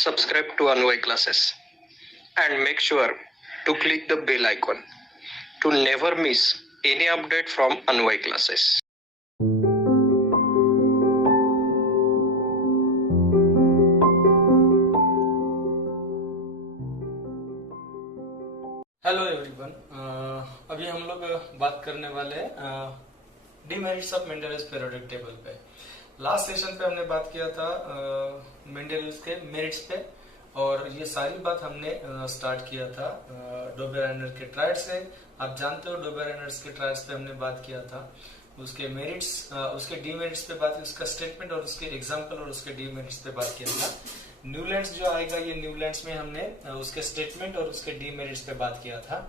subscribe to Anvay Classes and make sure to click the bell icon to never miss any update from Anvay Classes. Hello everyone, अभी हम लोग बात करने वाले demerits of मेंडेलियस periodic table पे। Last session पे हमने बात किया था मेंडेलियस के मेरिट्स पे, और ये सारी बात हमने स्टार्ट किया था डोबेरेनर के ट्रायड से। आप जानते हो डोबेरेनर के ट्रायड्स पे हमने बात किया था, उसके मेरिट्स, उसके डीमेरिट्स पे बात, उसका स्टेटमेंट और उसके एग्जाम्पल और उसके डीमेरिट्स पे बात किया था। न्यूलैंड्स जो आएगा, ये न्यूलैंड्स में हमने उसके स्टेटमेंट और उसके डीमेरिट्स पे बात किया था।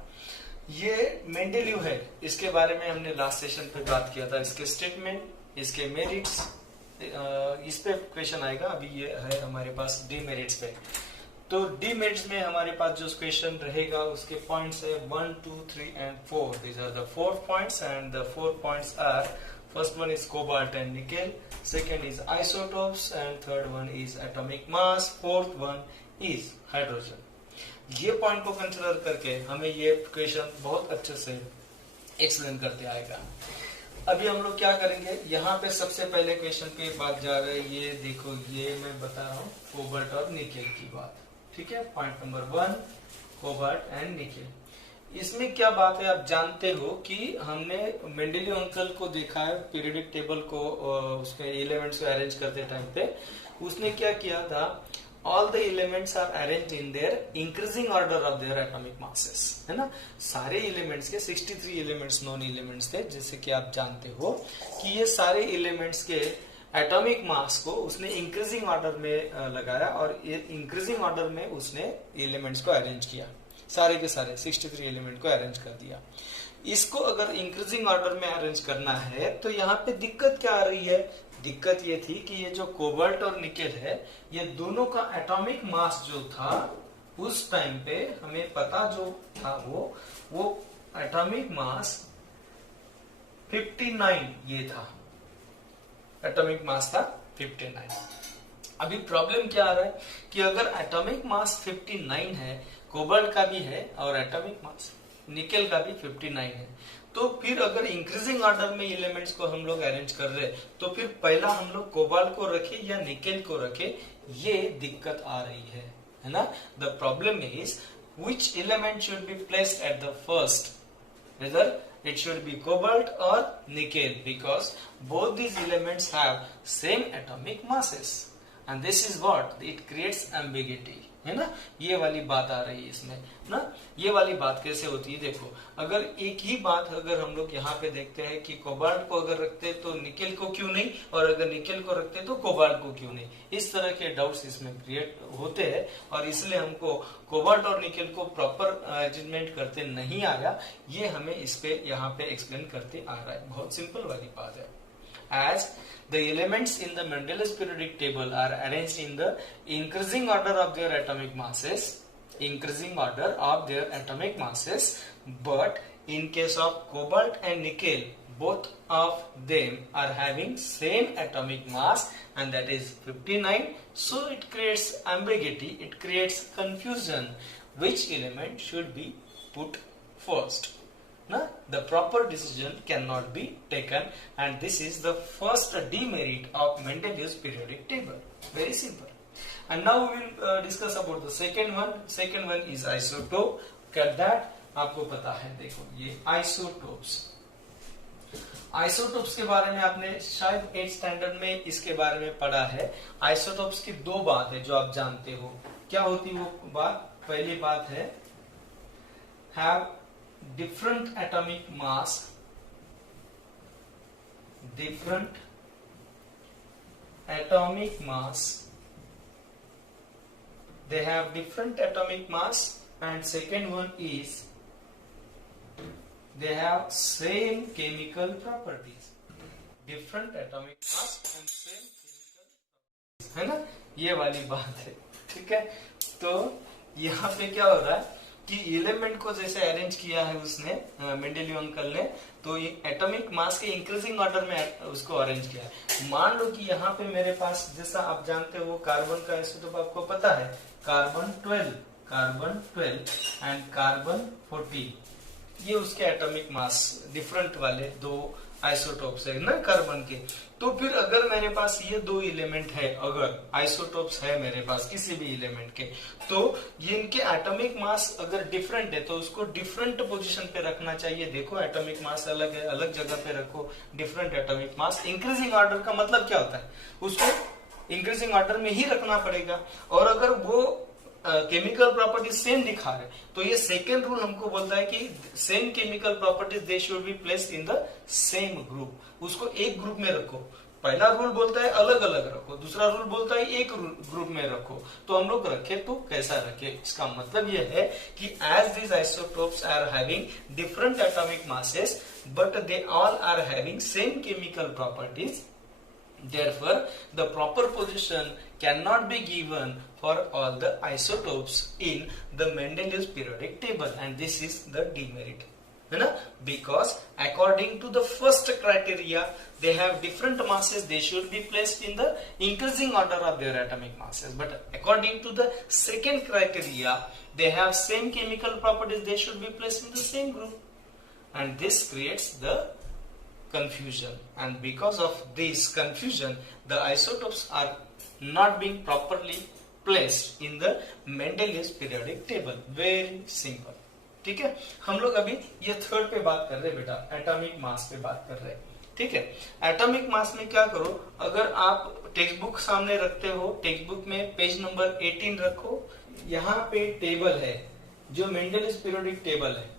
ये मेंडेलीव है, इसके बारे में हमने लास्ट सेशन पे बात किया था। इसके स्टेटमेंट, इसके मेरिट्स, इस पे क्वेश्चन आएगा। अभी ये है हमारे पास डीमेरिट्स पे। तो डीमेरिट्स में हमारे पास जो क्वेश्चन रहेगा उसके पॉइंट्स है 1, 2, 3 and 4। These are the 4 points and the 4 points are: first one is cobalt and nickel, second is isotopes, and third one is atomic mass, fourth one is hydrogen। ये point को consider करके हमें ये question बहुत अच्छे से explain करते आएगा। अभी हम लोग क्या करेंगे, यहाँ पे सबसे पहले क्वेश्चन पे बात जा रहा है। ये देखो, ये मैं बता रहा हूँ कोबाल्ट और निकेल की बात, ठीक है। Point number 1, cobalt and nickel. इसमें क्या बात है, आप जानते हो कि हमने मेंडेलीव अंकल को देखा है पीरियोडिक टेबल को, उसके एलिमेंट्स को अरेंज करते टाइम पे उसने क्या किया था, all the elements are arrange in their increasing order of their atomic masses, है ना। सारे एलिमेंट्स के 63 एलिमेंट्स नॉन एलिमेंट्स थे, जैसे कि आप जानते हो कि ये सारे एलिमेंट्स के एटॉमिक मास को उसने इंक्रीजिंग ऑर्डर में लगाया, और इंक्रीजिंग ऑर्डर में उसने एलिमेंट्स को अरेंज किया। सारे के सारे 63 एलिमेंट को अरेंज कर दिया। इसको अगर इंक्रीजिंग ऑर्डर में अरेंज करना है तो यहाँ पे दिक्कत क्या आ रही है, दिक्कत ये थी कि ये जो कोबाल्ट और निकेल है, ये दोनों का एटॉमिक मास जो था उस टाइम पे हमें पता जो था वो एटॉमिक मास 59 ये था, एटॉमिक मास था 59। अभी प्रॉब्लम क्या आ रहा है कि अगर एटॉमिक मास 59 है, कोबाल्ट का भी है और एटॉमिक मास निकेल का भी 59 है, तो फिर अगर इंक्रीजिंग ऑर्डर में एलिमेंट्स को हम लोग अरेंज कर रहे तो फिर पहला हम लोग कोबाल्ट को रखे या निकेल को रखे, ये दिक्कत आ रही है ना। The problem is which element should be placed at the first, whether it should be cobalt or nickel, because both these elements have same atomic masses, and this is what it creates ambiguity, है ना। ये वाली बात आ रही है इसमें ना। ये वाली बात कैसे होती है, देखो, अगर एक ही बात अगर हम लोग यहाँ पे देखते हैं कि कोबाल्ट को अगर रखते तो निकेल को क्यों नहीं, और अगर निकेल को रखते तो कोबाल्ट को क्यों नहीं, इस तरह के डाउट्स इसमें क्रिएट होते हैं, और इसलिए हमको कोबाल्ट और निकेल को प्रॉपर अरेंजमेंट करते नहीं आया। ये हमें इस पे यहाँ पे एक्सप्लेन करते आ रहा है। बहुत सिंपल वाली बात है। As the elements in the Mendeleev's periodic table are arranged in the increasing order of their atomic masses, but in case of cobalt and nickel, both of them are having same atomic mass, and that is 59. So it creates ambiguity, it creates confusion, which element should be put first. The proper decision cannot be taken, and this is the first demerit of Mendeleev's periodic table. Very simple. And now we will discuss about the second one. Second one is isotope. Get that? आपको पता है, देखो ये isotopes. Isotopes के बारे में आपने शायद 8th स्टैंडर्ड में इसके बारे में पढ़ा है। आइसोटोप्स की दो बात है जो आप जानते हो। क्या होती वो बात? पहली बात है have different atomic mass, they have different atomic mass, and second one is they have same chemical properties, different atomic mass and same chemical properties, है ना। ये वाली बात है, ठीक है। तो यहाँ पे क्या हो रहा है कि एलिमेंट को जैसे अरेंज किया है उसने मेंडेलीव अंकल ने, तो एटॉमिक मास के इंक्रीजिंग ऑर्डर में उसको अरेंज किया है। मान लो कि यहाँ पे मेरे पास, जैसा आप जानते हो कार्बन का आइसोटोप आपको पता है, कार्बन 12 एंड कार्बन 14, ये उसके एटॉमिक मास डिफरेंट वाले दो आइसोटोप्स है ना कार्बन के। तो फिर अगर मेरे पास ये दो एलिमेंट है, अगर आइसोटोप्स है मेरे पास किसी भी एलिमेंट के, तो ये इनके एटॉमिक मास अगर डिफरेंट है तो उसको डिफरेंट पोजीशन पे रखना चाहिए। देखो एटॉमिक मास अलग है, अलग जगह पे रखो, different atomic mass. Increasing order का मतलब क्या होता है, उसको इंक्रीजिंग ऑर्डर में ही रखना पड़ेगा। और अगर वो केमिकल प्रॉपर्टीज सेम दिखा रहे, तो ये सेकेंड रूल हमको बोलता है कि same chemical properties they should be placed in the same group. उसको एक ग्रुप में रखो। पहला रूल बोलता है अलग अलग रखो, दूसरा रूल बोलता है एक ग्रुप में रखो। तो हम लोग रखे तो कैसा रखे, इसका मतलब यह है कि as these isotopes are having different atomic masses but they all are having same chemical properties, therefore the proper position cannot be given for all the isotopes in the Mendeleev's periodic table, and this is the demerit, है ना? Because according to the first criteria they have different masses, they should be placed in the increasing order of their atomic masses, but according to the second criteria they have same chemical properties, they should be placed in the same group, and this creates the confusion. And because of this confusion the isotopes are not being properly placed in the Mendeleev's periodic table. Very simple. ठीक है, हम लोग अभी ये third पे बात कर रहे हैं बेटा, एटॉमिक मास पे बात कर रहे हैं। ठीक है, एटॉमिक मास में क्या करो, अगर आप टेक्स्ट बुक सामने रखते हो, टेक्स्ट बुक में पेज नंबर 18 रखो, यहाँ पे टेबल है जो मेंडेलिव्स पीरियोडिक टेबल है,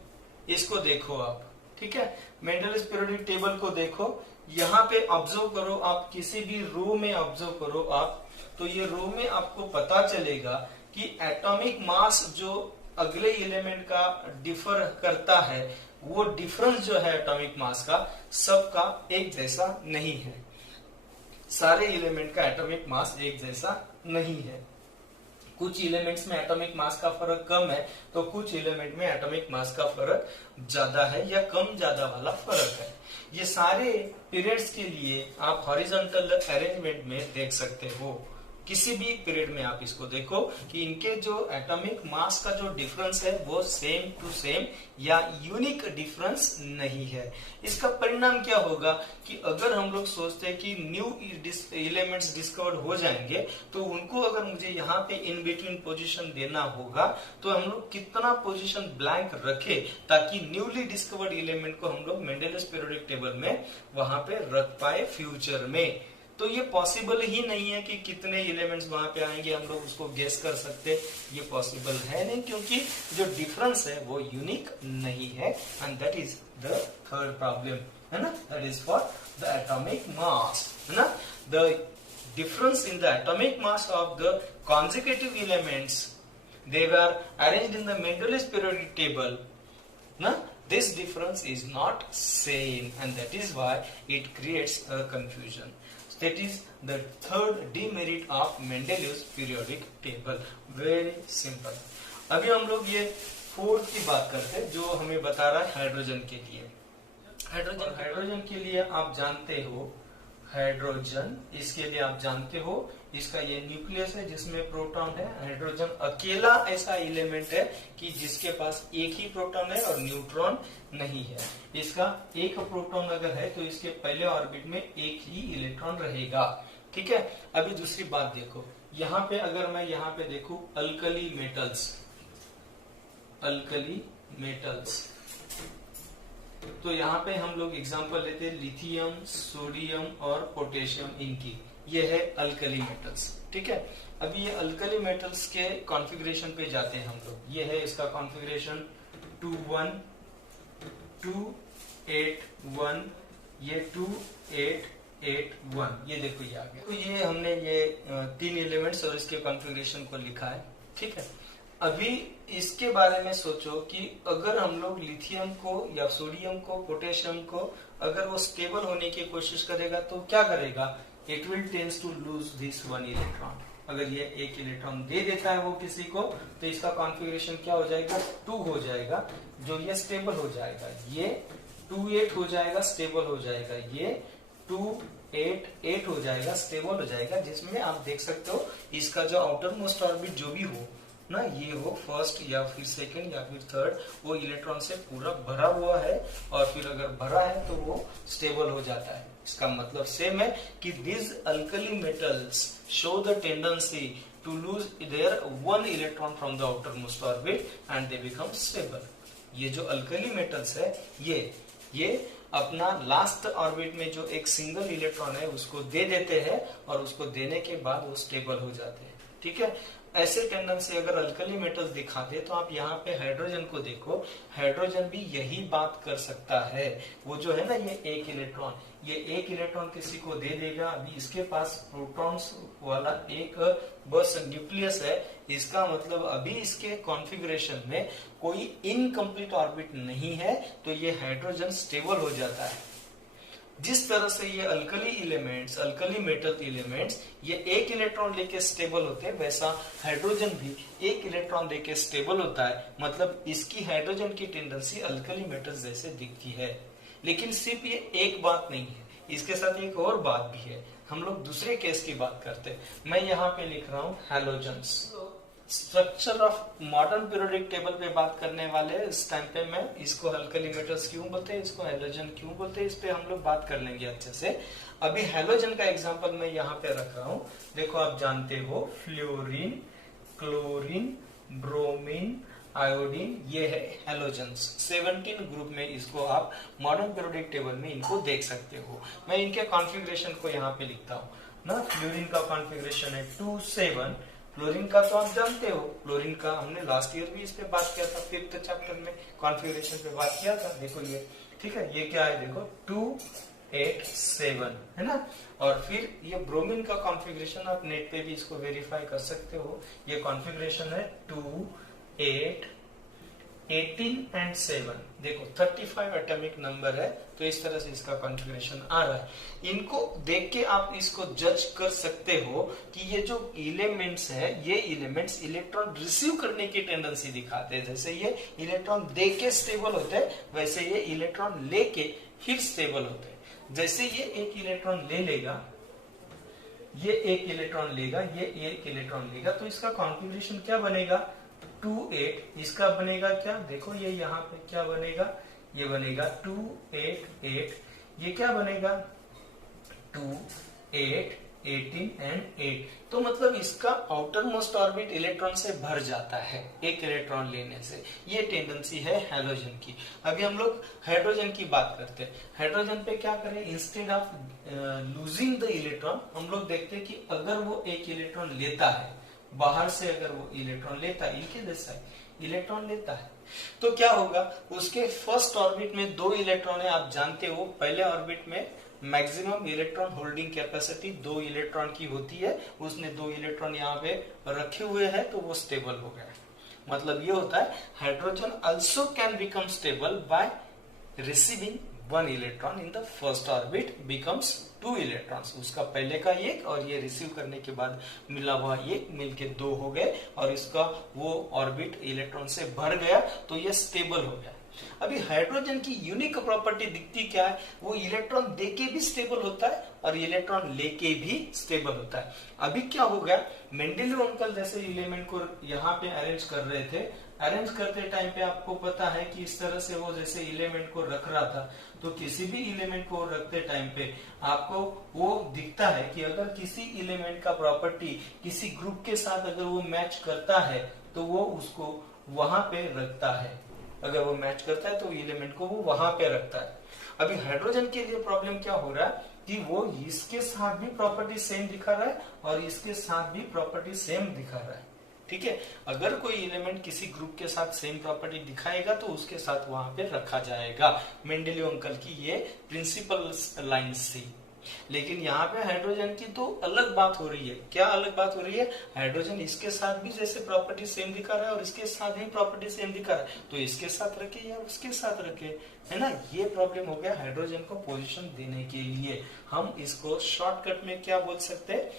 इसको देखो आप। ठीक है, मेंडेलिव्स पीरियोडिक टेबल को देखो, यहाँ पे ऑब्जर्व करो आप, किसी भी रो में ऑब्जर्व करो आप, तो ये रो में आपको पता चलेगा कि एटॉमिक मास जो अगले एलिमेंट का डिफर करता है, वो डिफरेंस जो है एटॉमिक मास का सबका एक जैसा नहीं है। सारे एलिमेंट का एटॉमिक मास एक जैसा नहीं है। कुछ एलिमेंट्स में एटॉमिक मास का फर्क कम है, तो कुछ एलिमेंट में एटॉमिक मास का फर्क ज्यादा है या कम ज्यादा वाला फर्क है। ये सारे पीरियड्स के लिए आप हॉरिजॉन्टल अरेंजमेंट में देख सकते हो। किसी भी पीरियड में आप इसको देखो कि इनके जो एटॉमिक मास का जो डिफरेंस है वो सेम टू सेम या यूनिक डिफरेंस नहीं है। इसका परिणाम क्या होगा कि अगर हम लोग सोचते हैं कि न्यू एलिमेंट्स डिस्कवर्ड हो जाएंगे, तो उनको अगर मुझे यहाँ पे इन बिटवीन पोजीशन देना होगा, तो हम लोग कितना पोजीशन ब्लैंक रखे ताकि न्यूली डिस्कवर्ड एलिमेंट को हम लोग मेंडेलिव्स पीरियोडिक टेबल में वहां पे रख पाए फ्यूचर में। तो ये पॉसिबल ही नहीं है कि कितने एलिमेंट्स वहां पे आएंगे हम लोग उसको गेस कर सकते, ये पॉसिबल है नहीं, क्योंकि जो डिफरेंस है वो यूनिक नहीं है। And that is the third problem, है ना, that is for the atomic mass, है ना। The difference in the atomic mass of the consecutive elements, they were arranged in the Mendeleev's periodic table, na, this difference is not same, and that is why it creates a confusion. That is the third demerit of Mendeleev's periodic table. Very simple. अभी हम लोग ये fourth की बात करते हैं जो हमें बता रहा है हाइड्रोजन के लिए। हाइड्रोजन के लिए आप जानते हो, हाइड्रोजन इसके लिए आप जानते हो, इसका ये न्यूक्लियस है जिसमें प्रोटॉन है। हाइड्रोजन अकेला ऐसा एलिमेंट है कि जिसके पास एक ही प्रोटॉन है और न्यूट्रॉन नहीं है। इसका एक प्रोटॉन अगर है तो इसके पहले ऑर्बिट में एक ही इलेक्ट्रॉन रहेगा। ठीक है, अभी दूसरी बात देखो, यहाँ पे अगर मैं यहाँ पे देखूं अल्कली मेटल्स, तो यहाँ पे हम लोग एग्जांपल लेते हैं लिथियम, सोडियम और पोटेशियम, इनकी ये है अल्कली मेटल्स। ठीक है, अभी ये अल्कली मेटल्स के कॉन्फ़िगरेशन पे जाते हैं हम लोग। ये है इसका कॉन्फ़िगरेशन 2-1, 2-8-1, ये 2-8-8-1, ये देखो ये आ गया। तो ये हमने ये तीन एलिमेंट्स और इसके कॉन्फ़िगरेशन को लिखा है। ठीक है, अभी इसके बारे में सोचो कि अगर हम लोग लिथियम को या सोडियम को, पोटेशियम को, अगर वो स्टेबल होने की कोशिश करेगा तो क्या करेगा, it will tends to lose this one electron. अगर ये एक इलेक्ट्रॉन दे देता है वो किसी को, तो इसका कॉन्फ़िगरेशन क्या हो जाएगा, 2 हो जाएगा, जो ये स्टेबल हो जाएगा, ये 2-8 हो जाएगा, स्टेबल हो जाएगा, ये 2-8-8 हो जाएगा, स्टेबल हो जाएगा, जिसमें आप देख सकते हो इसका जो आउटर मोस्ट ऑर्बिट जो भी हो ना, ये हो फर्स्ट या फिर सेकंड या फिर थर्ड, वो इलेक्ट्रॉन से पूरा भरा हुआ है, और फिर अगर भरा है तो वो स्टेबल हो जाता है। इसका मतलब सेम है कि these alkali metals show the tendency to lose their one electron from the outermost orbit and they become stable। ये जो अल्कली मेटल्स है ये अपना लास्ट ऑर्बिट में जो एक सिंगल इलेक्ट्रॉन है उसको दे देते हैं, और उसको देने के बाद वो स्टेबल हो जाते हैं। ठीक है, ऐसे टेंडेंसी अगर अल्कली मेटल्स दिखाते तो आप यहाँ पे हाइड्रोजन को देखो, हाइड्रोजन भी यही बात कर सकता है। वो जो है ना, ये एक इलेक्ट्रॉन किसी को दे देगा। अभी इसके पास प्रोटॉन्स वाला एक बस न्यूक्लियस है, इसका मतलब अभी इसके कॉन्फ़िगरेशन में कोई इनकम्प्लीट ऑर्बिट नहीं है, तो ये हाइड्रोजन स्टेबल हो जाता है। जिस तरह से ये अल्कली मेटल एलिमेंट्स ये एक इलेक्ट्रॉन लेके स्टेबल होते हैं, वैसा हाइड्रोजन भी एक इलेक्ट्रॉन लेके स्टेबल होता है। मतलब इसकी हाइड्रोजन की टेंडेंसी अल्कली मेटल्स जैसे दिखती है। लेकिन सिर्फ ये एक बात नहीं है, इसके साथ एक और बात भी है। हम लोग दूसरे केस की बात करते हैं। मैं यहाँ पे लिख रहा हूँ halogens. Structure of modern periodic table पे बात करने वाले इस टाइम पे मैं इसको अल्कली मेटल्स क्यों बोलते हैं, इसको हैलोजन क्यों बोलते हैं, इस पे हम लोग बात कर लेंगे अच्छे से। अभी हैलोजन का एग्जांपल मैं यहाँ पे रख रहा हूँ। देखो, आप जानते हो फ्लोरीन, क्लोरीन, ब्रोमीन, आयोडीन, ये है हैलोजन्स। 17 ग्रुप में इसको आप मॉडर्न पीरियोडिक टेबल में इनको देख सकते हो। मैं इनके कॉन्फ़िगरेशन को यहाँ पे लिखता हूँ ना। फ्लोरीन का कॉन्फ़िगरेशन है 2-7। क्लोरीन का तो आप जानते हो, क्लोरीन का हमने लास्ट ईयर भी इस पे बात किया था, 5th चैप्टर में कॉन्फ़िगरेशन पे बात किया था। देखो ये, ठीक है, ये क्या है, देखो 2-8-7 है ना। और फिर ये ब्रोमीन का कॉन्फ़िगरेशन आप नेट पे भी इसको वेरीफाई कर सकते हो। ये कॉन्फ़िगरेशन है 2-8, 18 एंड 7। देखो 35 एटॉमिक नंबर है, तो इस तरह से इसका कॉन्फ़िगरेशन आ रहा है। इनको देख के आप इसको जज कर सकते हो कि ये जो एलिमेंट्स है, ये एलिमेंट्स इलेक्ट्रॉन रिसीव करने की टेंडेंसी दिखाते हैं। जैसे ये इलेक्ट्रॉन दे के स्टेबल होते हैं, वैसे ये इलेक्ट्रॉन लेके फिर स्टेबल होते हैं। जैसे ये एक इलेक्ट्रॉन ले लेगा, ये एक इलेक्ट्रॉन लेगा, ये एक इलेक्ट्रॉन लेगा, तो इसका कॉन्फ़िगरेशन क्या बनेगा, 2-8। इसका बनेगा क्या, देखो ये यहाँ पे क्या बनेगा, ये बनेगा 2-8-8। ये क्या बनेगा 2-8, 18 एंड 8। तो मतलब इसका आउटर मोस्ट ऑर्बिट इलेक्ट्रॉन से भर जाता है एक इलेक्ट्रॉन लेने से। ये टेंडेंसी है हैलोजन की। अभी हम लोग हाइड्रोजन की बात करते हैं। हाइड्रोजन पे क्या करें, instead of losing the electron, हम लोग देखते हैं कि अगर वो एक इलेक्ट्रॉन लेता है बाहर से, अगर वो इलेक्ट्रॉन लेता है, इनके जैसा इलेक्ट्रॉन लेता है, तो क्या होगा, उसके फर्स्ट ऑर्बिट में 2 इलेक्ट्रॉन है। आप जानते हो पहले ऑर्बिट में maximum electron holding capacity 2 electron की होती है। उसने 2 इलेक्ट्रॉन यहाँ पे रखे हुए हैं, तो वो स्टेबल हो गया। मतलब ये होता है hydrogen also can become stable by receiving 1 electron in the first orbit becomes 2 electrons. उसका पहले का एक और ये रिसीव करने के बाद मिला हुआ एक मिलके 2 हो गए, और इसका वो ऑर्बिट इलेक्ट्रॉन से भर गया, तो ये स्टेबल हो गया। अभी हाइड्रोजन की यूनिक प्रॉपर्टी दिखती क्या है, वो इलेक्ट्रॉन देके भी स्टेबल होता है और इलेक्ट्रॉन लेके भी स्टेबल होता है। अभी क्या हो गया, मेंडेलीव अंकल जैसे एलिमेंट को यहाँ पे अरेंज कर रहे थे, अरेंज करते टाइम पे आपको पता है कि इस तरह से वो जैसे एलिमेंट को रख रहा था, तो किसी भी एलिमेंट को रखते टाइम पे आपको वो दिखता है कि अगर किसी एलिमेंट का प्रॉपर्टी किसी ग्रुप के साथ अगर वो मैच करता है, तो वो उसको वहां पे रखता है। अगर वो मैच करता है तो एलिमेंट को वो वहां पे रखता है। अभी हाइड्रोजन के लिए प्रॉब्लम क्या हो रहा है कि वो इसके साथ भी प्रॉपर्टी सेम दिखा रहा है और इसके साथ भी प्रॉपर्टी सेम दिखा रहा है। ठीक है, अगर कोई एलिमेंट किसी ग्रुप के साथ सेम प्रॉपर्टी दिखाएगा तो उसके साथ वहां पे रखा जाएगा। मेंडेलीव अंकल की ये प्रिंसिपल लाइन थी। लेकिन यहाँ पे हाइड्रोजन की तो अलग बात हो रही है। क्या अलग बात हो रही है, हाइड्रोजन इसके साथ भी जैसे प्रॉपर्टी सेम दिखा रहा है और इसके साथ भी प्रॉपर्टी सेम दिखा रहा है, तो इसके साथ रखे या उसके साथ रखे, है ना। ये प्रॉब्लम हो गया हाइड्रोजन को पोजीशन देने के लिए। हम इसको शॉर्टकट में क्या बोल सकते हैं,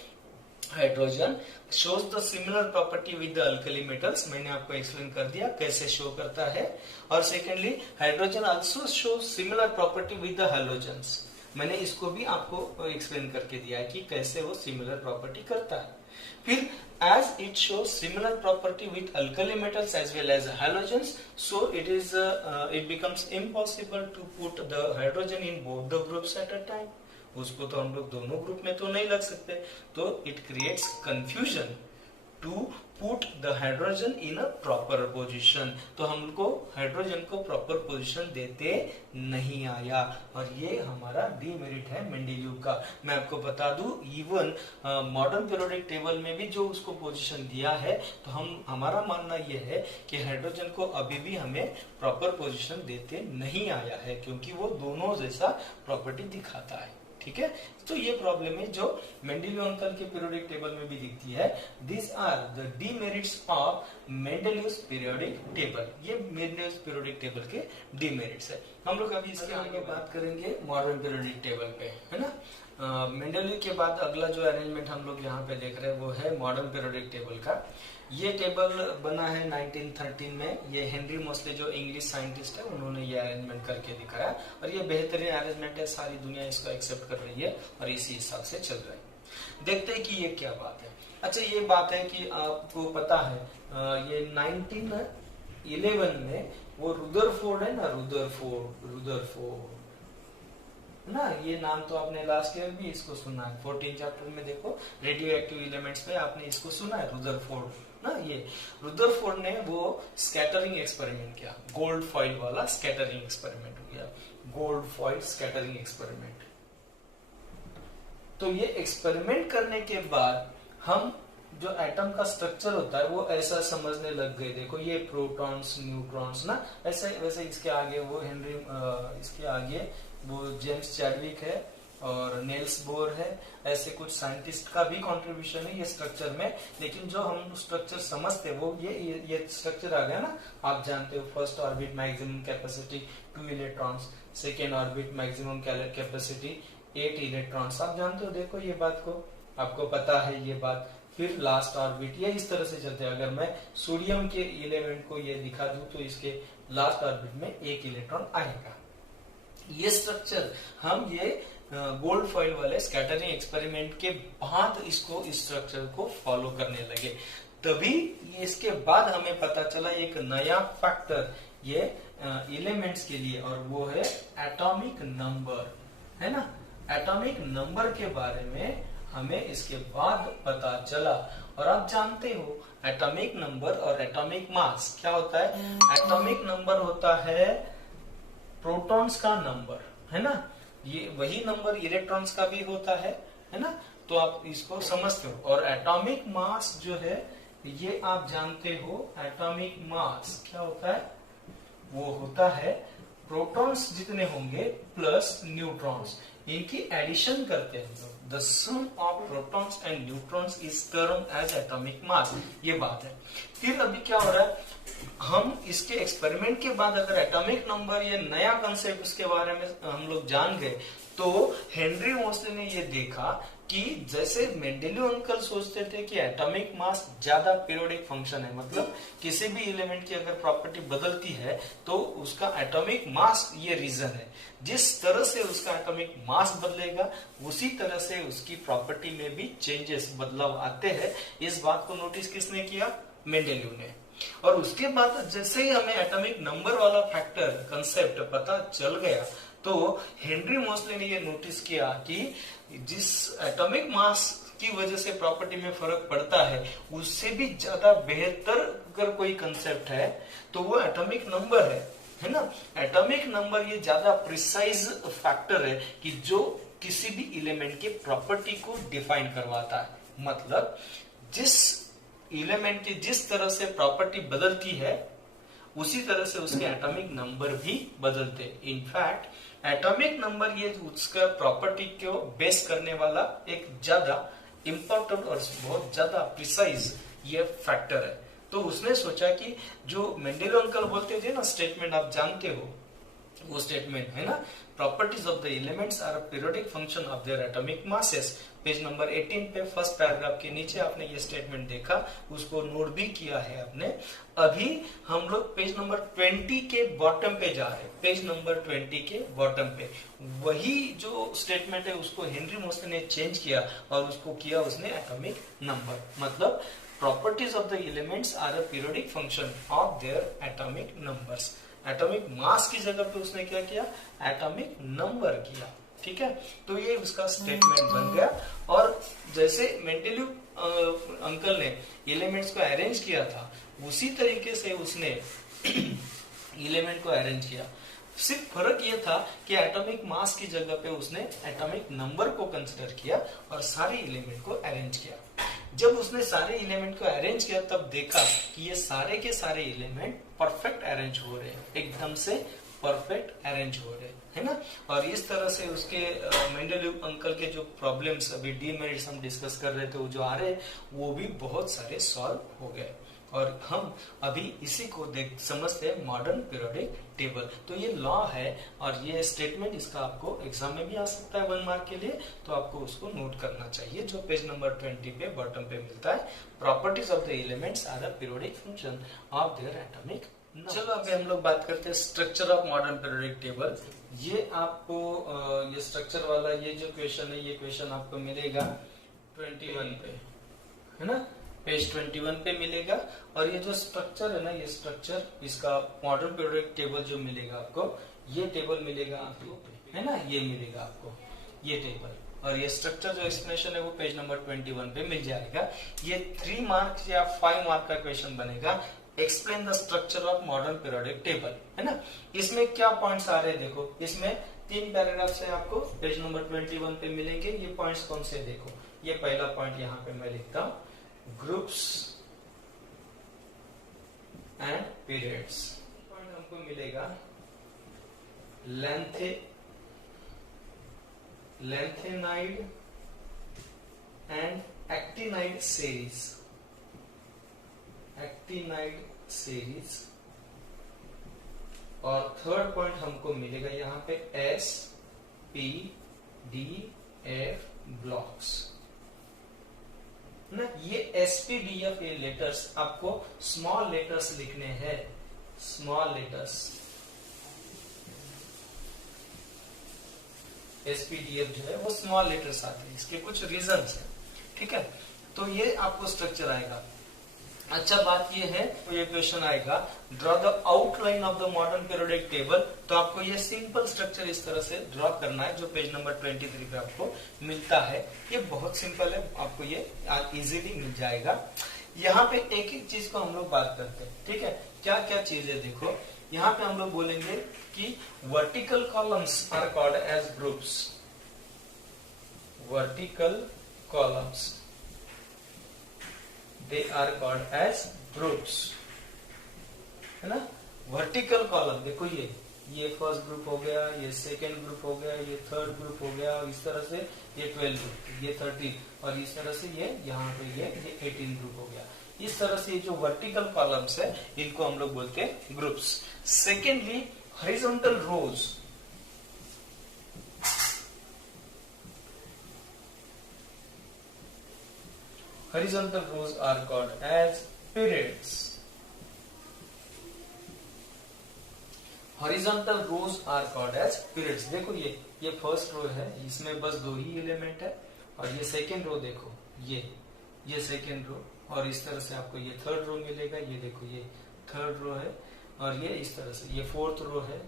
hydrogen shows the similar property with the alkali metals, मैंने आपको एक्सप्लेन कर दिया कैसे शो करता है। और secondly hydrogen also show similar property with the halogens, मैंने इसको भी आपको एक्सप्लेन करके दिया है कि कैसे वो सिमिलर प्रॉपर्टी करता है। फिर as it shows similar property with alkali metals as well as halogens, so it becomes impossible to put the hydrogen in both the groups at a time, उसको तो हम लोग दोनों ग्रुप में तो नहीं लग सकते, तो it creates confusion to put the hydrogen in a proper position, तो हमको हाइड्रोजन को प्रॉपर पोजीशन देते नहीं आया, और ये हमारा डीमेरिट है मेंडेलीव का। मैं आपको बता दूं इवन मॉडर्न पीरियोडिक टेबल में भी जो उसको पोजीशन दिया है, तो हमारा मानना ये है कि हाइड्रोजन को अभी भी हमें प्रॉपर पोजीशन देते नहीं आया है, क्योंकि वो दोनों जैसा प्रॉपर्टी दिखाता है। ठीक है, तो ये प्रॉब्लम है जो मेंडेलीव अंकल के पीरियोडिक टेबल में भी दिखती है। This are the demerits of Mendeleev's periodic table, ये मेंडेलीव्स पीरियोडिक टेबल के डीमेरिट्स है। हम लोग अभी इसके आगे बात करेंगे मॉडर्न पीरियोडिक टेबल पे, है ना। मेंडेलीव के बाद अगला जो अरेंजमेंट हम लोग यहाँ पे देख रहे हैं वो है मॉडर्न पीरियोडिक टेबल का। ये टेबल बना है 1913 में, ये हेनरी मोस्ले जो इंग्लिश साइंटिस्ट है उन्होंने ये अरेंजमेंट करके दिखाया, और ये बेहतरीन अरेंजमेंट है, सारी दुनिया इसको एक्सेप्ट कर रही है और इसी हिसाब से चल रहा है। देखते हैं कि ये क्या बात है। अच्छा, ये बात है कि आपको पता है ये 1911 में वो रुदरफोर्ड है ना, रुदरफोर्ड ना, ये नाम तो आपने लास्ट ईयर भी इसको सुना है, 14 चैप्टर में देखो रेडियो एक्टिव एलिमेंट्स पे आपने इसको सुना है, रुदरफोर्ड ना। ये रुदरफोर्ड ने वो स्कैटरिंग एक्सपेरिमेंट किया, गोल्ड फॉइल वाला स्कैटरिंग एक्सपेरिमेंट हो गया, गोल्ड फॉइल स्कैटरिंग एक्सपेरिमेंट। तो ये एक्सपेरिमेंट करने के बाद हम जो एटम का स्ट्रक्चर होता है वो ऐसा समझने लग गए, देखो ये प्रोटॉन्स न्यूट्रॉन्स ना, ऐसे वैसे इसके आगे वो हेनरी इसके आगे वो जेम्स चैडविक है और नेल्स बोर है, ऐसे कुछ साइंटिस्ट का भी कंट्रीब्यूशन है ये स्ट्रक्चर में। लेकिन जो हम स्ट्रक्चर समझते वो ये स्ट्रक्चर आ गया ना, आप जानते हो first orbit maximum capacity 2 electrons, second orbit maximum capacity 8 electrons, आप जानते हो, देखो ये बात को आपको पता है ये बात। फिर लास्ट ऑर्बिट, ये इस तरह से चलते हैं। अगर मैं सोडियम के एलिमेंट को ये दिखा दूं तो इसके लास्ट ऑर्बिट में 1 इलेक्ट्रॉन आएगा। ये स्ट्रक्चर हम ये गोल्ड फॉइल वाले स्कैटरिंग एक्सपेरिमेंट के बाद इसको इस स्ट्रक्चर को फॉलो करने लगे, तभी इसके बाद हमें पता चला एक नया फैक्टर ये एलिमेंट्स के लिए, और वो है एटॉमिक नंबर, है ना। एटॉमिक नंबर के बारे में हमें इसके बाद पता चला। और आप जानते हो एटॉमिक नंबर और एटॉमिक मास क्या होता है। एटॉमिक नंबर होता है प्रोटॉन्स का नंबर, है ना, ये वही नंबर इलेक्ट्रॉन्स का भी होता है ना, तो आप इसको समझते हो। और एटॉमिक मास जो है ये आप जानते हो, एटॉमिक मास क्या होता है, वो होता है प्रोटॉन्स जितने होंगे प्लस न्यूट्रॉन्स, इनकी एडिशन करते हैं। The sum of protons and neutrons is term as atomic mass, ये बात है। फिर अभी क्या हो रहा है, हम इसके एक्सपेरिमेंट के बाद अगर एटॉमिक नंबर ये नया कंसेप्ट उसके बारे में हम लोग जान गए, तो हेनरी मोस्ले ने ये देखा कि जैसे मेंडेलीव अंकल सोचते थे कि एटॉमिक मास ज्यादा पीरियोडिक फंक्शन है, मतलब किसी भी एलिमेंट की अगर प्रॉपर्टी बदलती है तो उसका एटॉमिक मास ये रीजन है। जिस तरह से उसका एटॉमिक मास बदलेगा उसी तरह से उसकी प्रॉपर्टी में भी चेंजेस, बदलाव आते हैं। इस बात को नोटिस किसने किया, मेंडेलीव ने। और उसके बाद जैसे ही हमें एटॉमिक नंबर वाला फैक्टर कंसेप्ट पता चल गया, तो हेनरी मोस्ले ने ये नोटिस किया कि जिस एटॉमिक मास की वजह से प्रॉपर्टी में फर्क पड़ता है उससे भी ज्यादा बेहतर अगर कोई कंसेप्ट है तो वो एटॉमिक नंबर है ना। एटॉमिक नंबर ये ज्यादा प्रिसाइज फैक्टर है कि जो किसी भी एलिमेंट के प्रॉपर्टी को डिफाइन करवाता है। मतलब जिस एलिमेंट की जिस तरह से प्रॉपर्टी बदलती है उसी तरह से उसके एटॉमिक नंबर भी बदलते हैं। इनफैक्ट एटॉमिक नंबर ये उसका प्रॉपर्टी को बेस करने वाला एक ज्यादा इंपॉर्टेंट और बहुत ज्यादा प्रिसाइज ये फैक्टर है। तो उसने सोचा कि जो मेंडेलीव अंकल बोलते थे ना स्टेटमेंट, आप जानते हो वो स्टेटमेंट है ना, properties of the elements are periodic function of their atomic masses. Page number 18 पे फर्स्ट पैराग्राफ के नीचे आपने ये स्टेटमेंट देखा, उसको नोट भी किया है आपने। अभी हम लोग पेज नंबर 20 के बॉटम पे जा रहे हैं, पेज नंबर 20 के बॉटम पे वही जो स्टेटमेंट है उसको हेनरी मोर्से ने चेंज किया और उसको किया उसने एटॉमिक नंबर। मतलब properties of the elements are a periodic function of their atomic numbers. Atomic mass की जगह पे उसने क्या किया, एटॉमिक नंबर किया। ठीक है, तो ये उसका स्टेटमेंट बन गया। और जैसे मेंडेलीव अंकल ने एलिमेंट्स को अरेंज किया था उसी तरीके से उसने एलिमेंट को अरेंज किया। सिर्फ फर्क ये था कि एटॉमिक मास की जगह पे उसने एटॉमिक नंबर को कंसीडर किया और सारे एलिमेंट को अरेंज किया। जब उसने सारे एलिमेंट को अरेंज किया तब देखा कि ये सारे के सारे एलिमेंट परफेक्ट अरेंज हो रहे हैं, एकदम से परफेक्ट अरेंज हो रहे हैं, है ना। और इस तरह से उसके मेंडेलीव अंकल के जो प्रॉब्लम्स अभी डीमेरिट्स हम डिस्कस कर रहे थे वो जो आ रहे वो भी बहुत सारे सॉल्व हो गए। और हम अभी इसी को समझते हैं मॉडर्न पीरियोडिक टेबल। तो ये लॉ है और ये स्टेटमेंट इसका आपको एग्जाम में भी आ सकता है 1 मार्क के लिए, तो आपको उसको नोट करना चाहिए जो पेज नंबर 20 पे बॉटम पे मिलता है। Properties of the elements are a periodic function of their atomic number. चलो अभी हम लोग बात करते हैं structure of modern periodic table. ये आपको ये स्ट्रक्चर वाला ये जो क्वेश्चन है ये क्वेश्चन आपको मिलेगा 21 पे, है ना, पेज 21 पे मिलेगा। और ये जो स्ट्रक्चर है ना, ये स्ट्रक्चर इसका मॉडर्न पीरियोडिक टेबल जो मिलेगा आपको, ये टेबल मिलेगा आपको, है ना, ये मिलेगा आपको ये टेबल। और ये स्ट्रक्चर जो एक्सप्लेनेशन है वो पेज नंबर 21 पे मिल जाएगा। ये 3 मार्क्स या 5 मार्क का क्वेश्चन बनेगा। Explain the structure of modern periodic table, है ना। इसमें क्या पॉइंट्स आ रहे हैं देखो, इसमें 3 पैराग्राफ से आपको पेज नंबर 21 पे मिलेंगे। ये पॉइंट्स कौन से देखो, ये पहला पॉइंट यहाँ पे मैं लिखता हूँ, ग्रुप्स एंड पीरियड्स। पॉइंट हमको मिलेगा lengthenide एंड actinide series। और थर्ड पॉइंट हमको मिलेगा यहाँ पे SPDF ब्लॉक्स ना। ये SPDF ये लेटर्स आपको स्मॉल लेटर्स लिखने हैं, स्मॉल लेटर्स। SPDF जो है वो स्मॉल लेटर्स आते हैं, इसके कुछ रीजंस है, ठीक है। तो ये आपको स्ट्रक्चर आएगा। अच्छा बात ये है, तो ये क्वेश्चन आएगा draw the outline of the modern periodic table. तो आपको ये सिंपल स्ट्रक्चर इस तरह से ड्रॉ करना है जो पेज नंबर 23 पे आपको मिलता है। ये बहुत सिंपल है, आपको ये इजीली मिल जाएगा। यहाँ पे एक एक चीज को हम लोग बात करते हैं, ठीक है। क्या क्या चीज है देखो, यहाँ पे हम लोग बोलेंगे कि vertical columns are called as groups. Vertical columns they are called as groups, है ना। वर्टिकल कॉलम देखो, ये फर्स्ट ग्रुप हो गया, ये सेकेंड ग्रुप हो गया, ये थर्ड ग्रुप हो गया, और इस तरह से ये 12 ग्रुप, ये 13, और इस तरह से ये यहाँ पे ये 18 ग्रुप हो गया। इस तरह से जो वर्टिकल कॉलम्स है इनको हम लोग बोलते हैं groups. Secondly horizontal rows, horizontal rows are called as periods. Horizontal rows are called as periods। देखो ये फर्स्ट रो है, इसमें बस 2 ही एलिमेंट है, और ये सेकेंड रो देखो, ये सेकेंड रो, और इस तरह से आपको ये थर्ड रो मिलेगा। ये देखो ये थर्ड रो है, और ये इस तरह से ये फोर्थ रो है।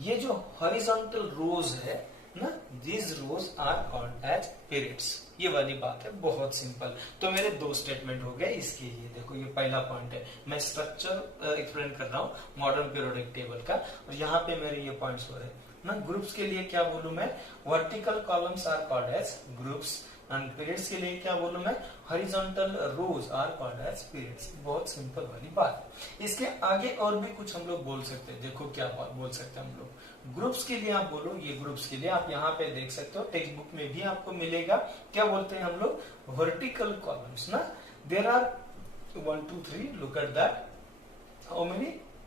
ये जो हॉरिजॉन्टल रोज है ना, these rows are called as periods। ये वाली बात है, बहुत सिंपल। तो मेरे 2 स्टेटमेंट हो गए इसके लिए। देखो ये पहला पॉइंट है, मैं स्ट्रक्चर एक्सप्लेन कर रहा हूँ मॉडर्न पीरियोडिक टेबल का, और यहाँ पे मेरे ये पॉइंट्स हो रहे हैं ना। ग्रुप्स के लिए क्या बोलूं मैं, vertical columns are called as groups, and periods के लिए क्या बोलूं मैं, horizontal rows are called as periods. बहुत सिंपल वाली बात। इसके आगे और भी कुछ हम लोग बोल सकते हैं। देखो क्या बोल सकते हैं हम लोग, ग्रुप्स के लिए आप बोलो, ये ग्रुप्स के लिए आप यहाँ पे देख सकते हो, टेक्स्ट बुक में भी आपको मिलेगा। क्या बोलते हैं हम लोग, वर्टिकल कॉलम्स ना। There are 1 2 3, look at that, how many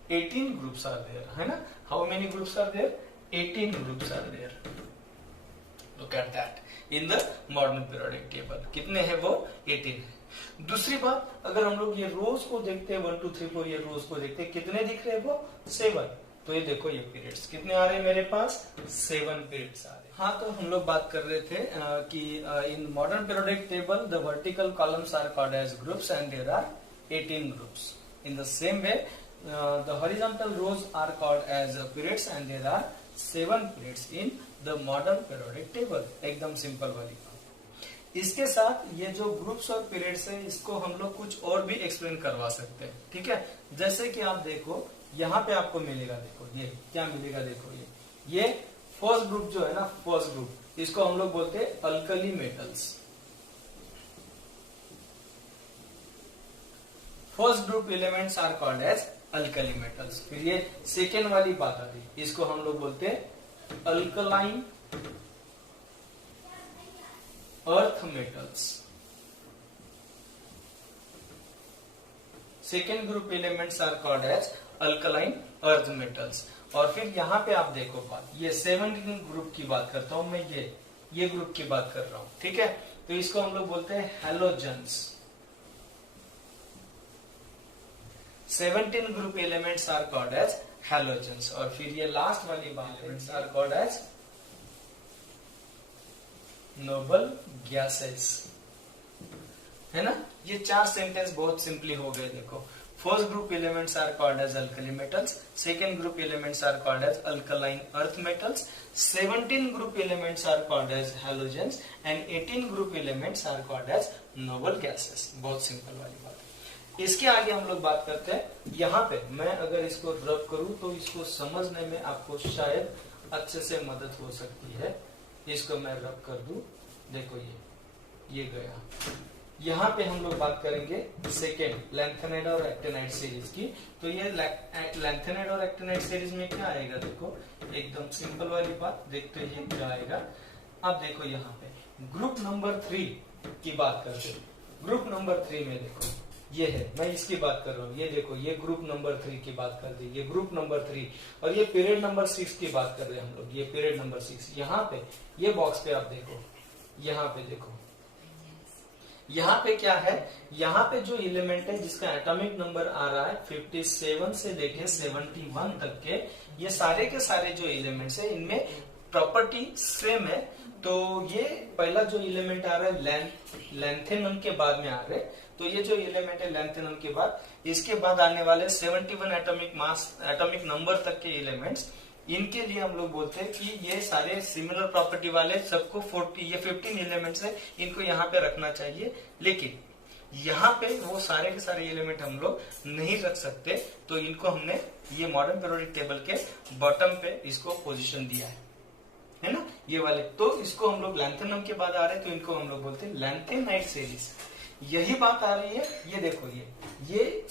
18 groups are there, है ना। How many groups are there? 18 groups are there. Look at that in the modern periodic table. कितने हैं वो? 18 है। दूसरी बात, अगर हम लोग ये रोज को देखते हैं 1 2 3 4, ये रोज को देखते हैं, कितने दिख रहे हैं वो? 7। तो ये देखो ये पीरियड्स कितने आ रहे हैं मेरे पास? 7 पीरियड्स आ रहे हैं। हाँ, तो हम लोग बात कर रहे थे कि in modern periodic table the vertical columns are called as groups and there are 18 groups. In the same way the horizontal rows are called as periods and there are 7 periods in the modern periodic table. एकदम simple वाली बात। इसके साथ ये जो groups और periods है, इसको हम लोग कुछ और भी एक्सप्लेन करवा सकते हैं, ठीक है। जैसे कि आप देखो यहाँ पे आपको मिलेगा, देखो ये क्या मिलेगा, देखो ये फर्स्ट ग्रुप जो है ना, फर्स्ट ग्रुप, इसको हम लोग बोलते हैं alkali metals. First group elements are called as alkali metals. फिर ये सेकेंड वाली बात आती है, इसको हम लोग बोलते हैं alkaline earth metals. Second group elements are called as alkaline earth metals. और फिर यहाँ पे आप देखो बात, ये 17 ग्रुप की बात करता हूं मैं, ये ग्रुप की बात कर रहा हूं, ठीक है। तो इसको हम लोग बोलते हैं halogens. 17 group elements are called as halogens. और फिर ये लास्ट वाली बात elements are called as noble gases, है ना। ये 4 सेंटेंस बहुत सिंपली हो गए। देखो, first group elements are called as alkali metals, second group elements are called as alkaline earth metals, 17 group elements are called as halogens and 18 group elements are called as noble gases. बहुत simple वाली बात है। इसके आगे हम लोग बात करते हैं, यहाँ पे मैं अगर इसको रब करूं तो इसको समझने में आपको शायद अच्छे से मदद हो सकती है। इसको मैं रब कर दूं, देखो ये गया। यहाँ पे हम लोग बात करेंगे सेकेंड लैंथेनाइड और एक्टिनाइड सीरीज की। तो ये लैंथेनाइड और एक्टिनाइड सीरीज में क्या आएगा, देखो एकदम सिंपल वाली बात, देखते हैं क्या आएगा। अब देखो यहाँ पे ग्रुप नंबर 3 की बात करते हैं। ग्रुप नंबर 3 में देखो ये है, मैं इसकी बात कर रहा हूँ, ये देखो ये ग्रुप नंबर 3 की बात कर दी, ये ग्रुप नंबर 3। और ये पीरियड नंबर 6 की बात कर रहे हैं हम लोग, ये पीरियड नंबर 6। यहाँ पे ये बॉक्स पे आप देखो, यहाँ पे देखो, यहाँ पे क्या है, यहाँ पे जो एलिमेंट है जिसका एटॉमिक नंबर आ रहा है 57 से लेके 71 तक के, ये सारे के सारे जो एलिमेंट्स है इनमें प्रॉपर्टी सेम है। तो ये पहला जो एलिमेंट आ रहा है लैंथेनम के बाद में आ रहे, तो ये जो एलिमेंट है लैंथेनम के बाद, इसके बाद आने वाले 71 एटॉमिक नंबर तक के एलिमेंट्स, इनके लिए हम लोग बोलते हैं कि ये सारे सिमिलर प्रॉपर्टी वाले, सबको 15 एलिमेंट्स है, इनको यहाँ पे रखना चाहिए। लेकिन यहाँ पे वो सारे के सारे एलिमेंट हम लोग नहीं रख सकते, तो इनको हमने ये मॉडर्न पीरियोडिक टेबल के बॉटम पे इसको पोजीशन दिया है ना, ये वाले। तो इसको हम लोग लैंथेनम के बाद आ रहे हैं, तो इनको हम लोग बोलते हैं लैंथेनाइड सीरीज। यही बात आ रही है, ये देखो ये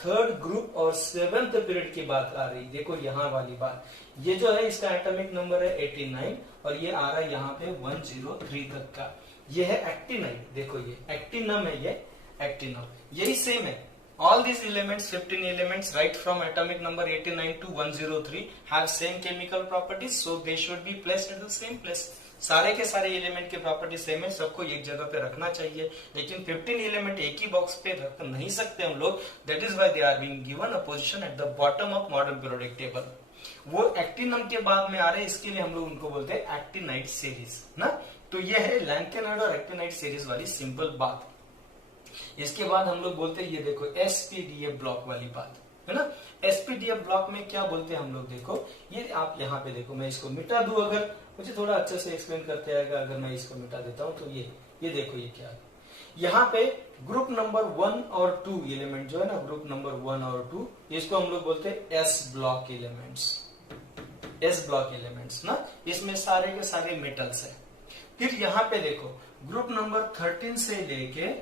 थर्ड ग्रुप और 7th पीरियड की बात आ रही। देखो यहाँ वाली बात, ये जो है इसका एटॉमिक नंबर है 89 और ये आ रहा है यहाँ पे 103 तक का। ये है एक्टिनाइड, देखो ये एक्टिनम है, ये एक्टिनम, यही सेम है। All these elements, 15 elements, right from atomic number 89 to 103, have same chemical properties, so they should be placed at the same place. सारे के सारे एलिमेंट की प्रॉपर्टी सेम है, सबको एक जगह पे रखना चाहिए। लेकिन 15 एलिमेंट एक ही बॉक्स पे रख नहीं सकते हम लोग, that is why they are being given a position at the bottom of modern periodic table. वो एक्टिनम के बाद में आ रहे हैं, इसके लिए हम लोग उनको बोलते हैं एक्टिनाइड सीरीज ना। तो ये है लैंथेनाइड और एक्टिनाइड सीरीज वाली सिंपल बात। इसके बाद हम लोग बोलते हैं, ये देखो एसपीडीएफ ब्लॉक वाली बात है ना। एसपीडीएफ ब्लॉक में क्या बोलते हैं हम लोग, देखो ये आप यहाँ पे देखो, मैं इसको मिटा दूं, अगर मुझे थोड़ा अच्छे से एक्सप्लेन करते आएगा, अगर मैं इसको मिटा देता हूँ तो ये देखो ये क्या है। यहाँ पे ग्रुप नंबर 1 और 2 एलिमेंट जो है ना, ग्रुप नंबर 1 और 2, इसको हम लोग बोलते हैं S block elements. S block elements ना, इसमें सारे के सारे मेटल्स है। फिर यहाँ पे देखो ग्रुप नंबर 13 से लेके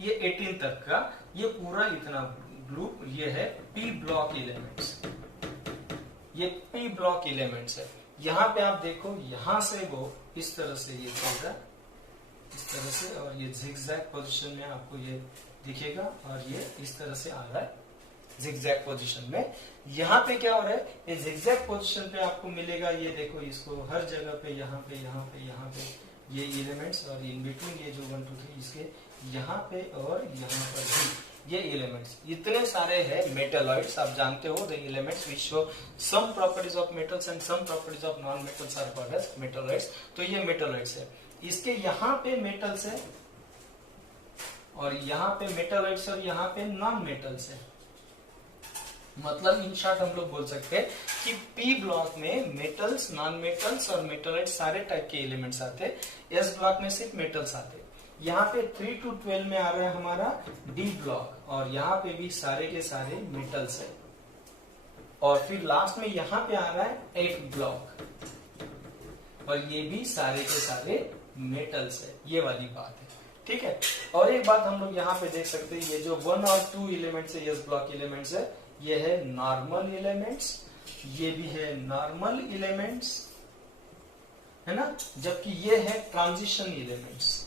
ये 18 तक का, ये पूरा इतना ग्रुप, ये है पी ब्लॉक एलिमेंट्स। ये पी ब्लॉक एलिमेंट्स है। यहाँ पे आप देखो, यहाँ से वो इस तरह से ये चल रहा है, इस तरह से, और ये zigzag पोजीशन में आपको ये दिखेगा, और ये इस तरह से आ रहा है, जिगजैग पोजीशन में। यहाँ पे क्या हो रहा है, ये जिगजैग पोजीशन पे आपको मिलेगा, ये देखो इसको हर जगह पे यहाँ पे यहाँ पे यहाँ पे ये एलिमेंट्स, और इन बिटवीन ये जो 1 2 3 इसके यहाँ पे और यहाँ पर भी ये एलिमेंट्स इतने सारे हैं मेटलॉइड्स। आप जानते हो the elements which show some properties of metals and some properties of non metals are called as metalloids. तो ये मेटलॉइड्स है, इसके यहाँ पे मेटल्स है और यहाँ पे मेटलॉइड्स और यहाँ पे नॉन मेटल्स है। मतलब इन शॉर्ट हम लोग बोल सकते हैं कि पी ब्लॉक में मेटल्स, नॉन मेटल्स और मेटलॉइड्स सारे टाइप के एलिमेंट्स आते हैं। एस ब्लॉक में सिर्फ मेटल्स आते हैं। यहाँ पे 3 to 12 में आ रहा है हमारा डी ब्लॉक, और यहाँ पे भी सारे के सारे मेटल्स है। और फिर लास्ट में यहाँ पे आ रहा है 8 ब्लॉक, और ये भी सारे के सारे मेटल्स है। ये वाली बात है, ठीक है। और एक बात हम लोग यहाँ पे देख सकते हैं, ये जो 1 और 2 एलिमेंट्स है, एस ब्लॉक एलिमेंट्स है, ये है नॉर्मल एलिमेंट्स, ये भी है नॉर्मल एलिमेंट्स, है ना, जबकि ये है ट्रांजिशन एलिमेंट्स,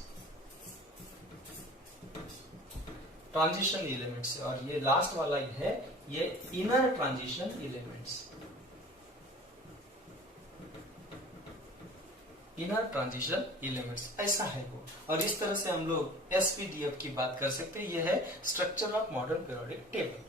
ट्रांजिशन एलिमेंट्स। और ये लास्ट वाला है, ये inner transition elements, inner transition elements, ऐसा है वो। और इस तरह से हम लोग एसपीडीएफ की बात कर सकते हैं। ये है structure of modern periodic table.